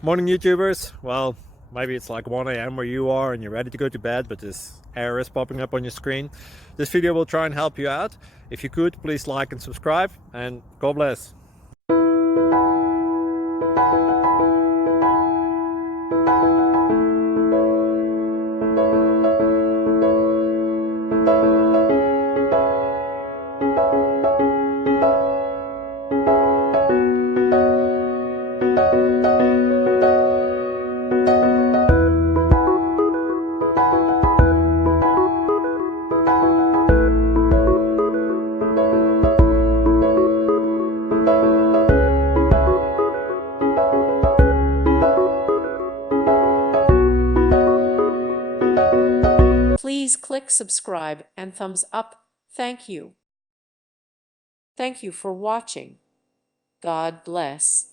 Morning, YouTubers. Well, maybe it's like 1 a.m. where you are and you're ready to go to bed, but this error is popping up on your screen. This video will try and help you out. If you could, please like and subscribe, and God bless. Please click subscribe and thumbs up. Thank you. Thank you for watching. God bless.